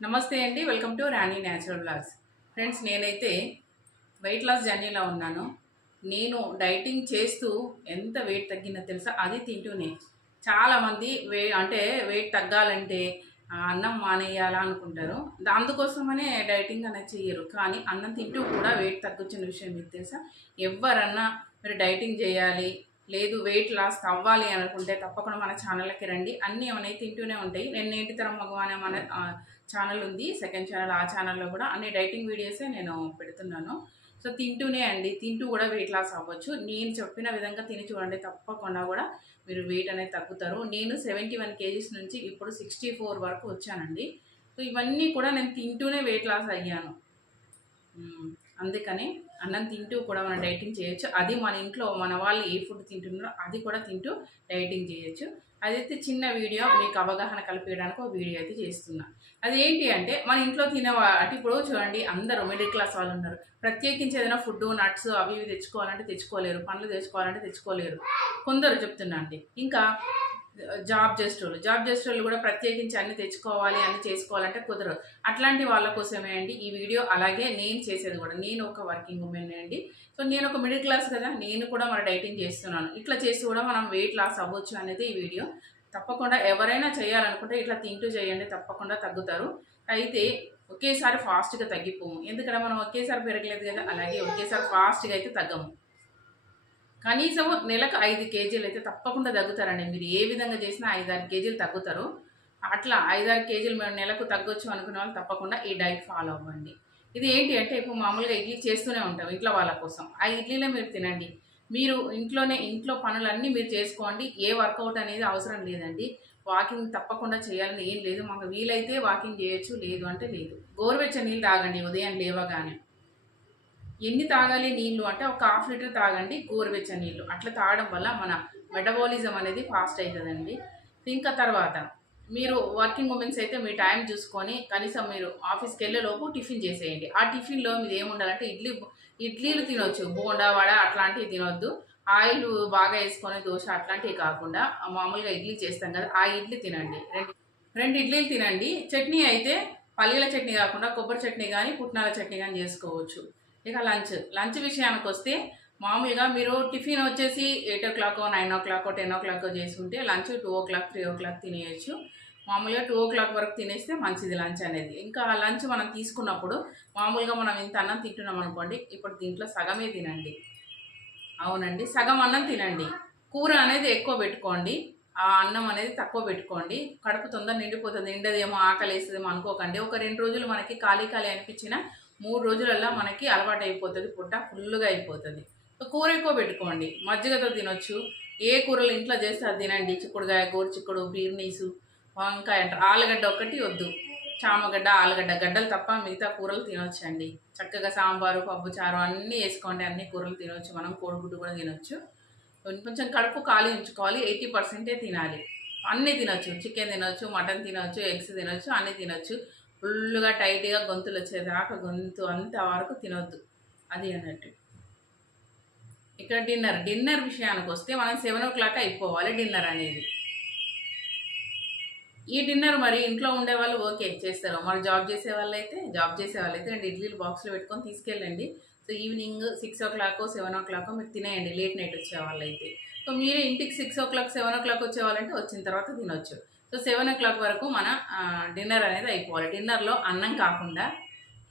నమస్తే అండి welcome to Rani natural blogs. Friends నేనైతే వెయిట్ లాస్ జర్నీలో ఉన్నాను. నేను డైటింగ్ చేస్తూ ఎంత వెయిట్ తగ్గిందో తెలుసా? అది తింటూనే. చాలామంది వే అంటే వెయిట్ తగ్గాలంటే అన్నం మానేయాలా అనుకుంటారు. అందుకోసమనే డైటింగ్ అనేది చెయ్యరు. కానీ అన్నం తింటూ కూడా వెయిట్ తగ్గొచ్చిన విషయం మీకు తెలుసా? ఎవరన్నా మీరు డైటింగ్ చేయాలి లేదు వెయిట్ లాస్ అవ్వాలి అనుకుంటే తప్పకుండా మన ఛానల్కి రండి. అన్నీ ఏమైనా తింటూనే ఉంటాయి. నేను నేటి తరం మగవానే మన ఛానల్ ఉంది సెకండ్ ఛానల్ ఆ ఛానల్లో కూడా అన్ని డైటింగ్ వీడియోసే నేను పెడుతున్నాను. సో తింటూనే అండి. తింటూ కూడా వెయిట్ లాస్ అవ్వచ్చు. నేను చెప్పిన విధంగా తిని చూడండి తప్పకుండా కూడా మీరు వెయిట్ అనేది తగ్గుతారు. నేను సెవెంటీ వన్ కేజీస్ నుంచి ఇప్పుడు సిక్స్టీ ఫోర్ వరకు వచ్చానండి. సో ఇవన్నీ కూడా నేను తింటూనే వెయిట్ లాస్ అయ్యాను. అందుకని అన్నం తింటూ కూడా మనం డైటింగ్ చేయొచ్చు. అది మన ఇంట్లో మన వాళ్ళు ఏ ఫుడ్ తింటున్నారో అది కూడా తింటూ డైటింగ్ చేయొచ్చు. అదైతే చిన్న వీడియో మీకు అవగాహన కల్పించడానికి ఒక వీడియో అయితే చేస్తున్నా. అది ఏంటి అంటే మన ఇంట్లో తినే అంటే ఇప్పుడు చూడండి అందరూ మిడిల్ క్లాస్ వాళ్ళు ఉన్నారు. ప్రత్యేకించి ఏదైనా ఫుడ్ నట్స్ అవి ఇవి తెచ్చుకోవాలంటే తెచ్చుకోలేరు పండ్లు తెచ్చుకోవాలంటే తెచ్చుకోలేరు. కొందరు చెప్తున్నా అండి ఇంకా జాబ్ చేసేటోళ్ళు. జాబ్ చేసేటోళ్ళు కూడా ప్రత్యేకించి అన్ని తెచ్చుకోవాలి అన్ని చేసుకోవాలంటే కుదరదు. అట్లాంటి వాళ్ళ కోసమే అండి ఈ వీడియో. అలాగే నేను చేసేది కూడా. నేను ఒక వర్కింగ్ ఉమెన్ అండి. సో నేను ఒక మిడిల్ క్లాస్ కదా నేను కూడా మన డైటింగ్ చేస్తున్నాను. ఇట్లా చేసి కూడా మనం వెయిట్ లాస్ అవ్వచ్చు అనేది ఈ వీడియో. తప్పకుండా ఎవరైనా చేయాలనుకుంటే ఇట్లా తింటూ చేయండి తప్పకుండా తగ్గుతారు. అయితే ఒకేసారి ఫాస్ట్గా తగ్గిపోము. ఎందుకంటే మనం ఒకేసారి పెరగలేదు కదా అలాగే ఒకేసారి ఫాస్ట్గా అయితే తగ్గము. కనీసం నెలకు ఐదు కేజీలు అయితే తప్పకుండా తగ్గుతారండి. మీరు ఏ విధంగా చేసినా ఐదారు కేజీలు తగ్గుతారు. అట్లా ఐదారు కేజీలు మేము నెలకు తగ్గొచ్చు అనుకునే వాళ్ళు తప్పకుండా ఈ డైట్ ఫాలో అవ్వండి. ఇది ఏంటి అంటే ఇప్పుడు మామూలుగా ఇడ్లీ చేస్తూనే ఉంటాం ఇంట్లో వాళ్ళ కోసం. ఆ ఇడ్లీలే మీరు తినండి. మీరు ఇంట్లోనే ఇంట్లో పనులన్నీ మీరు చేసుకోండి. ఏ వర్కౌట్ అనేది అవసరం లేదండి. వాకింగ్ తప్పకుండా చేయాలని ఏం లేదు. మాకు వీలైతే వాకింగ్ చేయొచ్చు లేదు అంటే లేదు. గోరువెచ్చని నీళ్ళు తాగండి ఉదయం లేవగానే. ఎన్ని తాగాలి నీళ్ళు? అంటే ఒక హాఫ్ లీటర్ తాగండి గోరువెచ్చని నీళ్ళు. అట్లా తాగడం వల్ల మన మెటబాలిజం అనేది ఫాస్ట్ అవుతుందండి ఇంకా తర్వాత మీరు వర్కింగ్ ఉమెన్స్ అయితే మీ టైం చూసుకొని కనీసం మీరు ఆఫీస్కి వెళ్ళేలోపు టిఫిన్ చేసేయండి. ఆ టిఫిన్లో మీరు ఏముండాలంటే ఇడ్లీ ఇడ్లీలు తినొచ్చు బోండా వడ అట్లాంటివి తినొద్దు. ఆయిల్ బాగా వేసుకొని దోశ అట్లాంటివి కాకుండా మామూలుగా ఇడ్లీ చేస్తాం కదా ఆ ఇడ్లీ తినండి. రెండు రెండు ఇడ్లీలు తినండి. చట్నీ అయితే పల్లీల చట్నీ కాకుండా కొబ్బరి చట్నీ కానీ పుట్నాల చట్నీ కానీ చేసుకోవచ్చు. ఇక లంచ్. లంచ్ విషయానికి వస్తే మామూలుగా మీరు టిఫిన్ వచ్చేసి eight o'clock nine o'clock ten o'clock చేసుకుంటే lunch two o'clock three o'clock తినేయచ్చు. మామూలుగా టూ ఓ క్లాక్ వరకు తినేస్తే మంచిది లంచ్ అనేది. ఇంకా ఆ లంచ్ మనం తీసుకున్నప్పుడు మామూలుగా మనం ఇంత అన్నం తింటున్నాం అనుకోండి ఇప్పుడు దీంట్లో సగమే తినండి. అవునండి సగం అన్నం తినండి. కూర అనేది ఎక్కువ పెట్టుకోండి. ఆ అన్నం అనేది తక్కువ పెట్టుకోండి. కడుపు తొందర నిండిపోతుంది నిండదేమో ఆకలి వేస్తుందేమో అనుకోకండి. ఒక రెండు రోజులు మనకి ఖాళీ ఖాళీ అనిపించిన మూడు రోజులల్లో మనకి అలవాటు అయిపోతుంది పుట్ట ఫుల్గా అయిపోతుంది. కూర ఎక్కువ పెట్టుకోండి. మజ్జిగతో తినొచ్చు. ఏ కూరలు ఇంట్లో చేస్తే అది తినండి. చిక్కుడుకాయ గోరుచిక్కుడు బీర్నీసు వంకాయ అంటారు. ఆలుగడ్డ ఒకటి వద్దు. చామగడ్డ ఆలుగడ్డ గడ్డలు తప్ప మిగతా కూరలు తినొచ్చండి. చక్కగా సాంబారు పప్పు చారు అన్నీ వేసుకోండి. అన్ని కూరలు తినొచ్చు. మనం కోడిగుడ్డు కూడా తినొచ్చు. కొంచెం కడుపు ఖాళీ ఉంచుకోవాలి. ఎయిటీ పర్సెంటే తినాలి. అన్నీ తినొచ్చు. చికెన్ తినొచ్చు మటన్ తినొచ్చు ఎగ్స్ తినొచ్చు అన్నీ తినొచ్చు. ఫుల్గా టైట్గా గొంతులు వచ్చేదాకా గొంతు అంత వరకు తినొద్దు. అది అన్నట్టు. ఇక్కడ డిన్నర్ డిన్నర్ విషయానికి వస్తే మనం సెవెన్ ఓ క్లాక్ అయిపోవాలి డిన్నర్ అనేది. ఈ డిన్నర్ మరి ఇంట్లో ఉండే వాళ్ళు ఓకే చేస్తారు. మరి జాబ్ చేసే వాళ్ళు అయితే జాబ్ చేసే వాళ్ళు అయితే రెండు ఇడ్లీలు బాక్స్లో పెట్టుకొని తీసుకెళ్ళండి. So evening six o'clock seven o'clock మీరు తినేయండి. లేట్ నైట్ వచ్చే వాళ్ళు అయితే సో మీరు ఇంటికి six o'clock seven o'clock వచ్చే వాళ్ళంటే వచ్చిన తర్వాత తినొచ్చు. సో సెవెన్ ఓ క్లాక్ వరకు మన డిన్నర్ అనేది అయిపోవాలి. డిన్నర్లో అన్నం కాకుండా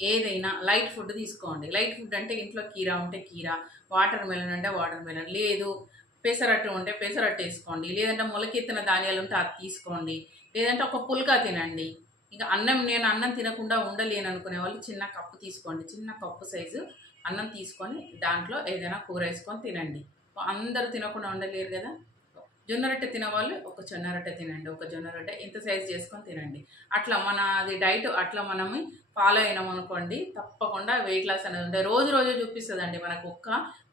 ఏదైనా లైట్ ఫుడ్ తీసుకోండి. లైట్ ఫుడ్ అంటే ఇంట్లో కీరా ఉంటే కీరా వాటర్ మెలన్ అంటే వాటర్ మెలన్ లేదు పెసరట్టు ఉంటే పెసరట్టు వేసుకోండి. లేదంటే మొలకెత్తిన ధాన్యాలు ఉంటే అది తీసుకోండి. లేదంటే ఒక పుల్కా తినండి. ఇంకా అన్నం నేను అన్నం తినకుండా ఉండలేను అనుకునే వాళ్ళు చిన్న కప్పు తీసుకోండి. చిన్న కప్పు సైజు అన్నం తీసుకొని దాంట్లో ఏదైనా కూర వేసుకొని తినండి. అందరూ తినకుండా ఉండలేరు కదా? జొన్న రొట్టె తినేవాళ్ళు ఒక జొన్న రొట్టె తినండి ఒక జొన్న రొట్టె ఇంత సైజ్ చేసుకొని తినండి. అట్లా మన అది డైట్ అట్లా మనం ఫాలో అయినాం అనుకోండి తప్పకుండా వెయిట్ లాస్ అనేది ఉంటుంది. రోజు రోజు చూపిస్తుందండి మనకు ఒక్క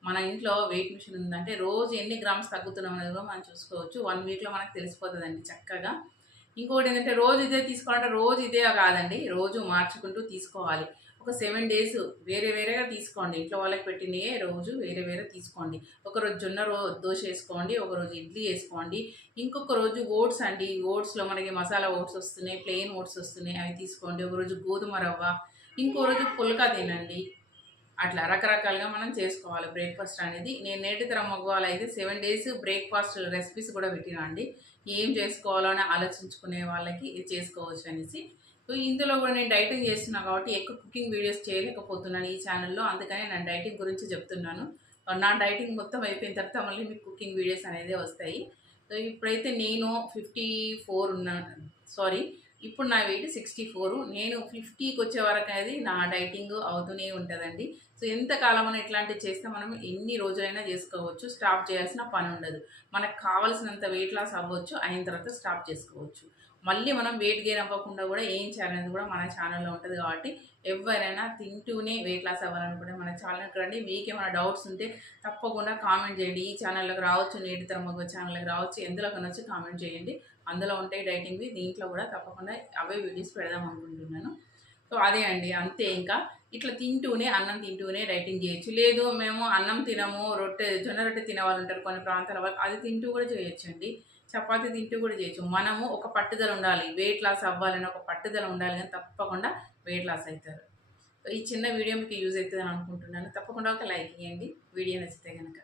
మన ఇంట్లో వెయిట్ మిషన్ ఉందంటే రోజు ఎన్ని గ్రామ్స్ తగ్గుతున్నాం అనేది కూడా మనం చూసుకోవచ్చు. వన్ వీక్లో మనకు తెలిసిపోతుందండి చక్కగా. ఇంకోటి ఏంటంటే రోజు ఇదే తీసుకోవాలంటే రోజు ఇదే కాదండి రోజు మార్చుకుంటూ తీసుకోవాలి. ఒక సెవెన్ డేస్ వేరే వేరేగా తీసుకోండి. ఇంట్లో వాళ్ళకి పెట్టినయే రోజు వేరే వేరే తీసుకోండి. ఒకరోజు జొన్న రో దోశ వేసుకోండి ఒకరోజు ఇడ్లీ వేసుకోండి. ఇంకొక రోజు ఓట్స్ అండి. ఓట్స్లో మనకి మసాలా ఓట్స్ వస్తున్నాయి ప్లెయిన్ ఓట్స్ వస్తున్నాయి అవి తీసుకోండి. ఒకరోజు గోధుమ రవ్వ ఇంకో రోజు పుల్కా తినండి. అట్లా రకరకాలుగా మనం చేసుకోవాలి. బ్రేక్ఫాస్ట్ అనేది నేను నేటి తరం మగవాళ్ళు అయితే సెవెన్ డేస్ బ్రేక్ఫాస్ట్ రెసిపీస్ కూడా పెట్టినా అండి. ఏం చేసుకోవాలో అని ఆలోచించుకునే వాళ్ళకి ఇది చేసుకోవచ్చు అనేసి. సో ఇందులో కూడా నేను డైటింగ్ చేస్తున్నాను కాబట్టి ఎక్కువ కుకింగ్ వీడియోస్ చేయలేకపోతున్నాను ఈ ఛానల్లో అందుకనే నేను డైటింగ్ గురించి చెప్తున్నాను. నా డైటింగ్ మొత్తం అయిపోయిన తర్వాత మళ్ళీ మీకు కుకింగ్ వీడియోస్ అనేది వస్తాయి. సో ఇప్పుడైతే నేను ఫిఫ్టీ ఫోర్ ఉన్నాను సారీ ఇప్పుడు నా వెయిట్ సిక్స్టీ ఫోర్. నేను ఫిఫ్టీకి వచ్చే వరకు అనేది నా డైటింగ్ అవుతూనే ఉంటుందండి. సో ఎంతకాలం అయినా ఇట్లాంటివి చేస్తే మనం ఎన్ని రోజులైనా చేసుకోవచ్చు. స్టాప్ చేయాల్సిన పని ఉండదు మనకు కావాల్సినంత వెయిట్ లాస్ అవ్వచ్చు. అయిన తర్వాత స్టాప్ చేసుకోవచ్చు. మళ్ళీ మనం వెయిట్ గెయిన్ అవ్వకుండా కూడా ఏం చేయాలనేది కూడా మన ఛానల్లో ఉంటుంది కాబట్టి ఎవరైనా తింటూనే వెయిట్ లాస్ అవ్వాలనుకుంటే మన ఛానల్కి రండి. మీకు ఏమైనా డౌట్స్ ఉంటే తప్పకుండా కామెంట్ చేయండి. ఈ ఛానల్లోకి రావచ్చు నేటి తరమగ ఛానల్కి రావచ్చు ఎందులో కనొచ్చి కామెంట్ చేయండి. అందులో ఉంటాయి డైటింగ్వి దీంట్లో కూడా తప్పకుండా అవే వీడియోస్ పెడదాం అనుకుంటున్నాను. సో అదే అండి. అంతే ఇంకా. ఇట్లా తింటూనే అన్నం తింటూనే డైటింగ్ చేయొచ్చు. లేదు మేము అన్నం తినము రొట్టె జొన్న రొట్టె తినే వాళ్ళు ఉంటారు కొన్ని ప్రాంతాల వాళ్ళు అది తింటూ కూడా చేయొచ్చు అండి చపాతి తింటూ కూడా చేయొచ్చు. మనము ఒక పట్టుదల ఉండాలి. వెయిట్ లాస్ అవ్వాలని ఒక పట్టుదల ఉండాలి కానీ తప్పకుండా వెయిట్ లాస్ అవుతారు. ఈ చిన్న వీడియో మీకు యూజ్ అవుతుంది అనుకుంటున్నాను. తప్పకుండా ఒక లైక్ ఇవ్వండి వీడియో నచ్చితే కనుక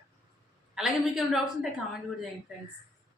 అలాగే మీకు ఏమైనా డౌట్స్ ఉంటే కామెంట్ కూడా చేయండి ఫ్రెండ్స్